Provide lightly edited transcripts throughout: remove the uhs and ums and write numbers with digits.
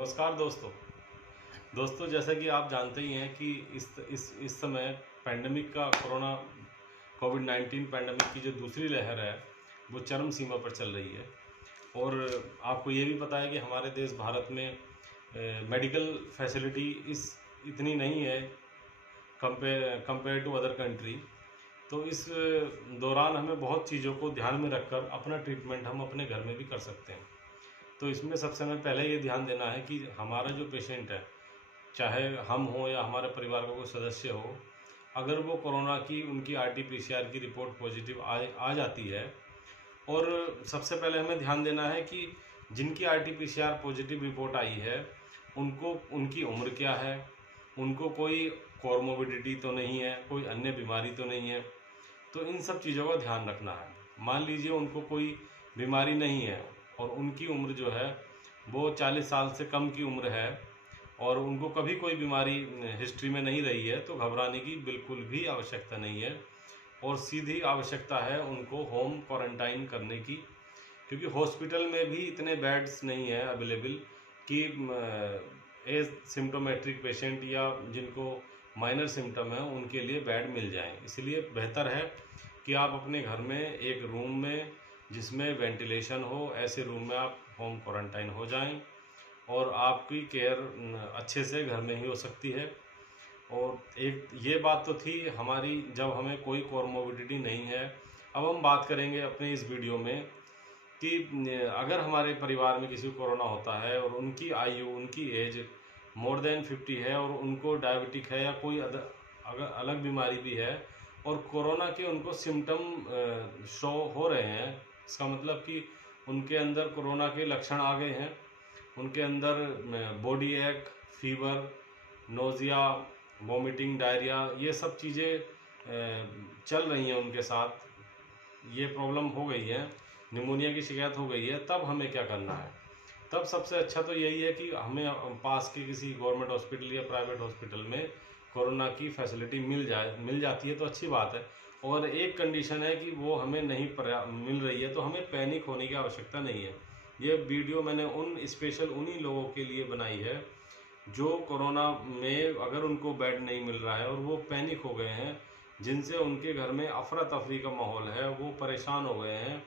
नमस्कार दोस्तों जैसा कि आप जानते ही हैं कि इस समय पैंडेमिक का कोविड-19 पैंडेमिक की जो दूसरी लहर है वो चरम सीमा पर चल रही है। और आपको ये भी पता है कि हमारे देश भारत में मेडिकल फैसिलिटी इतनी नहीं है कंपेयर टू अदर कंट्री। तो इस दौरान हमें बहुत चीज़ों को ध्यान में रखकर अपना ट्रीटमेंट हम अपने घर में भी कर सकते हैं। तो इसमें सबसे हमें पहले ये ध्यान देना है कि हमारा जो पेशेंट है, चाहे हम हो या हमारे परिवार का कोई सदस्य हो, अगर वो कोरोना की उनकी आरटी-पीसीआर की रिपोर्ट पॉजिटिव आ जाती है, और सबसे पहले हमें ध्यान देना है कि जिनकी आरटी-पीसीआर पॉजिटिव रिपोर्ट आई है उनकी उम्र क्या है, उनको कोई कोमोर्बिडिटी तो नहीं है, कोई अन्य बीमारी तो नहीं है। तो इन सब चीज़ों का ध्यान रखना है। मान लीजिए उनको कोई बीमारी नहीं है और उनकी उम्र जो है वो 40 साल से कम की उम्र है और उनको कभी कोई बीमारी हिस्ट्री में नहीं रही है, तो घबराने की बिल्कुल भी आवश्यकता नहीं है। और सीधी आवश्यकता है उनको होम क्वारंटाइन करने की, क्योंकि हॉस्पिटल में भी इतने बेड्स नहीं है अवेलेबल कि सिम्टोमेट्रिक पेशेंट या जिनको माइनर सिम्टम है उनके लिए बेड मिल जाएं। इसलिए बेहतर है कि आप अपने घर में एक रूम में जिसमें वेंटिलेशन हो, ऐसे रूम में आप होम क्वारंटाइन हो जाएं और आपकी केयर अच्छे से घर में ही हो सकती है। और एक ये बात तो थी हमारी जब हमें कोई कोमोर्बिडिटी नहीं है। अब हम बात करेंगे अपने इस वीडियो में कि अगर हमारे परिवार में किसी को कोरोना होता है और उनकी आयु, उनकी एज मोर देन 50 है और उनको डायबिटिक है या कोई अगर अलग बीमारी भी है और कोरोना के उनको सिम्टम शो हो रहे हैं, इसका मतलब कि उनके अंदर कोरोना के लक्षण आ गए हैं, उनके अंदर बॉडी एक, फीवर, नोज़िया, वॉमिटिंग, डायरिया, ये सब चीज़ें चल रही हैं उनके साथ, ये प्रॉब्लम हो गई है, निमोनिया की शिकायत हो गई है, तब हमें क्या करना है? तब सबसे अच्छा तो यही है कि हमें पास के किसी गवर्नमेंट हॉस्पिटल या प्राइवेट हॉस्पिटल में कोरोना की फैसिलिटी मिल जाती है तो अच्छी बात है। और एक कंडीशन है कि वो हमें नहीं मिल रही है तो हमें पैनिक होने की आवश्यकता नहीं है। ये वीडियो मैंने स्पेशल उन्हीं लोगों के लिए बनाई है जो कोरोना में अगर उनको बेड नहीं मिल रहा है और वो पैनिक हो गए हैं, जिनसे उनके घर में अफरा तफरी का माहौल है, वो परेशान हो गए हैं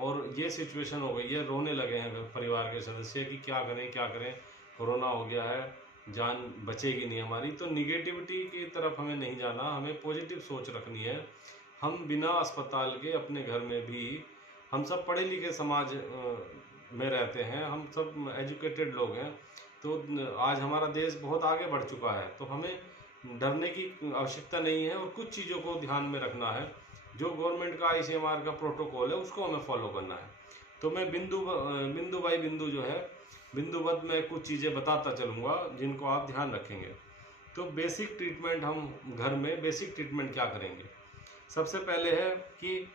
और ये सिचुएशन हो गई है, रोने लगे हैं परिवार के सदस्य कि क्या करें, कोरोना हो गया है, जान बचेगी नहीं हमारी। तो निगेटिविटी की तरफ हमें नहीं जाना, हमें पॉजिटिव सोच रखनी है। हम बिना अस्पताल के अपने घर में भी, हम सब पढ़े लिखे समाज में रहते हैं, हम सब एजुकेटेड लोग हैं, तो आज हमारा देश बहुत आगे बढ़ चुका है, तो हमें डरने की आवश्यकता नहीं है। और कुछ चीज़ों को ध्यान में रखना है, जो गवर्नमेंट का ICMR का प्रोटोकॉल है उसको हमें फॉलो करना है। तो मैं बिंदु बाई बिंदु जो है, बिंदुवत में कुछ चीज़ें बताता चलूँगा जिनको आप ध्यान रखेंगे। तो बेसिक ट्रीटमेंट, हम घर में बेसिक ट्रीटमेंट क्या करेंगे? सबसे पहले है कि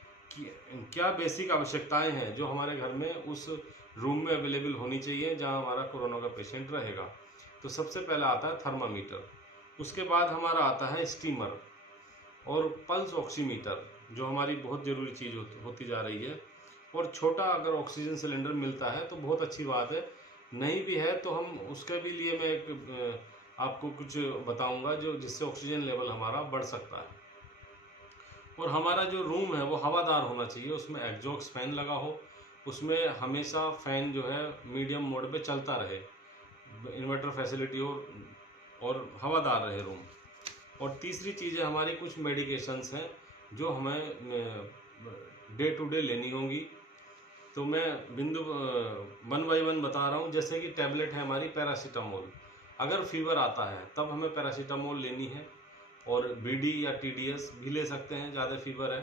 क्या बेसिक आवश्यकताएं हैं जो हमारे घर में उस रूम में अवेलेबल होनी चाहिए जहां हमारा कोरोना का पेशेंट रहेगा। तो सबसे पहला आता है थर्मामीटर, उसके बाद हमारा आता है स्टीमर और पल्स ऑक्सीमीटर, जो हमारी बहुत ज़रूरी चीज़ होती जा रही है। और छोटा अगर ऑक्सीजन सिलेंडर मिलता है तो बहुत अच्छी बात है, नहीं भी है तो हम उसके भी लिए मैं एक आपको कुछ बताऊंगा जो जिससे ऑक्सीजन लेवल हमारा बढ़ सकता है। और हमारा जो रूम है वो हवादार होना चाहिए, उसमें एग्जॉस्ट फैन लगा हो, उसमें हमेशा फ़ैन जो है मीडियम मोड पे चलता रहे, इन्वर्टर फैसिलिटी हो और हवादार रहे रूम। और तीसरी चीज़ है हमारी कुछ मेडिकेशंस हैं जो हमें डे टू डे लेनी होंगी। तो मैं बिंदु 1 बाई 1 बता रहा हूँ। जैसे कि टैबलेट है हमारी पैरासीटामोल, अगर फीवर आता है तब हमें पैरासीटामोल लेनी है, और BD या TDS भी ले सकते हैं ज़्यादा फीवर है।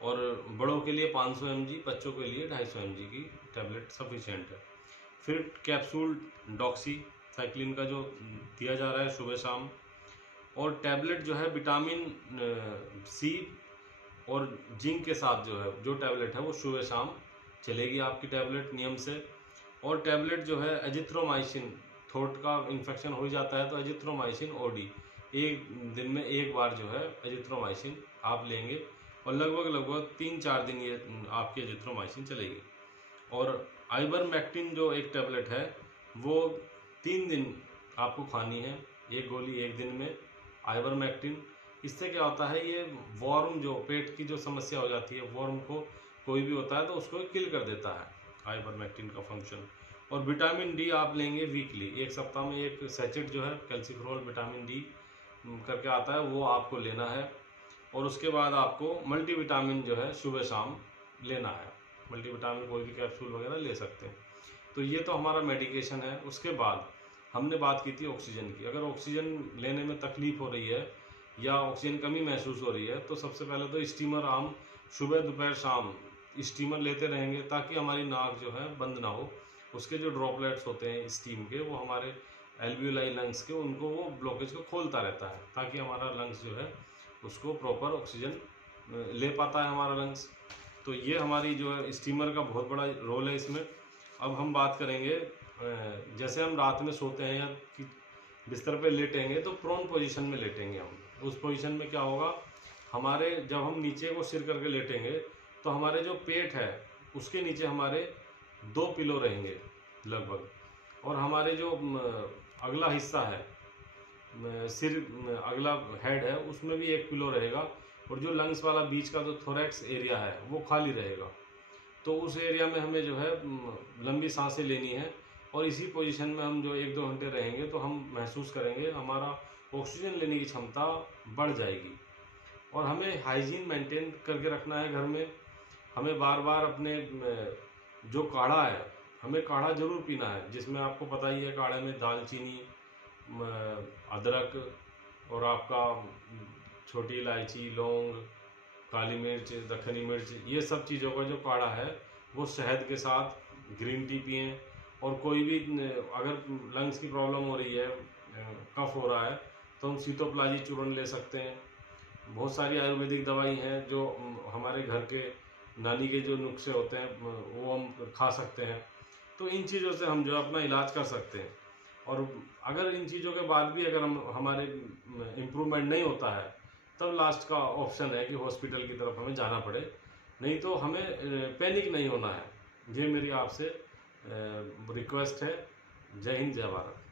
और बड़ों के लिए 500 mg, बच्चों के लिए 250 mg की टैबलेट सफिशिएंट है। फिर कैप्सूल डॉक्सीसाइक्लिन का जो दिया जा रहा है सुबह शाम, और टैबलेट जो है विटामिन C और जिंक के साथ जो टैबलेट है वो सुबह शाम चलेगी आपकी टैबलेट नियम से। और टैबलेट जो है एजिथ्रोमाइसिन, थ्रोट का इन्फेक्शन हो जाता है तो एजिथ्रोमाइसिन OD, एक दिन में एक बार जो है एजिथ्रोमाइसिन आप लेंगे और लगभग 3-4 दिन ये आपकी एजिथ्रोमाइसिन चलेगी। और आइवरमेक्टिन जो एक टैबलेट है वो 3 दिन आपको खानी है, एक गोली एक दिन में आइवरमेक्टिन। इससे क्या होता है, ये वॉर्म जो पेट की जो समस्या हो जाती है, वॉर्म को कोई भी होता है तो उसको किल कर देता है आइवरमेक्टिन का फंक्शन। और विटामिन डी आप लेंगे वीकली, एक सप्ताह में एक सैचेट जो है कैल्सिफेरॉल विटामिन डी करके आता है, वो आपको लेना है। और उसके बाद आपको मल्टीविटामिन जो है सुबह शाम लेना है। मल्टीविटामिन कोई भी कैप्सूल वगैरह ले सकते हैं। तो ये तो हमारा मेडिकेशन है। उसके बाद हमने बात की थी ऑक्सीजन की। अगर ऑक्सीजन लेने में तकलीफ हो रही है या ऑक्सीजन कमी महसूस हो रही है तो सबसे पहले तो स्टीमर हम सुबह दोपहर शाम स्टीमर लेते रहेंगे, ताकि हमारी नाक जो है बंद ना हो। उसके जो ड्रॉपलेट्स होते हैं स्टीम के, वो हमारे एल्वियोलाई लंग्स के, उनको वो ब्लॉकेज को खोलता रहता है, ताकि हमारा लंग्स जो है उसको प्रॉपर ऑक्सीजन ले पाता है हमारा लंग्स। तो ये हमारी जो है स्टीमर का बहुत बड़ा रोल है इसमें। अब हम बात करेंगे, जैसे हम रात में सोते हैं या कि बिस्तर पे लेटेंगे तो प्रोन पोजीशन में लेटेंगे हम। उस पोजीशन में क्या होगा, हमारे जब हम नीचे को सिर करके लेटेंगे तो हमारे जो पेट है उसके नीचे हमारे 2 पिलो रहेंगे लगभग, और हमारे जो अगला हिस्सा है सिर, अगला हेड है, उसमें भी 1 पिलो रहेगा। और जो लंग्स वाला बीच का जो थोरैक्स एरिया है वो खाली रहेगा। तो उस एरिया में हमें जो है लंबी सांसें लेनी है, और इसी पोजीशन में हम जो 1-2 घंटे रहेंगे तो हम महसूस करेंगे हमारा ऑक्सीजन लेने की क्षमता बढ़ जाएगी। और हमें हाइजीन मेंटेन करके रखना है घर में। हमें बार बार अपने जो काढ़ा है, हमें काढ़ा ज़रूर पीना है, जिसमें आपको पता ही है काढ़े में दालचीनी, अदरक और आपका छोटी इलायची, लौंग, काली मिर्च, दक्खनी मिर्च, ये सब चीज़ों का जो काढ़ा है वो शहद के साथ ग्रीन टी पिएं। और कोई भी अगर लंग्स की प्रॉब्लम हो रही है, कफ हो रहा है, तो हम सीतोप्लाजी चूर्ण ले सकते हैं। बहुत सारी आयुर्वेदिक दवाई हैं जो हमारे घर के नानी के जो नुस्खे होते हैं वो हम खा सकते हैं। तो इन चीज़ों से हम जो अपना इलाज कर सकते हैं। और अगर इन चीज़ों के बाद भी अगर हम हमारे इम्प्रूवमेंट नहीं होता है, तब लास्ट का ऑप्शन है कि हॉस्पिटल की तरफ हमें जाना पड़े। नहीं तो हमें पैनिक नहीं होना है। ये मेरी आपसे रिक्वेस्ट है। जय हिंद, जय भारत।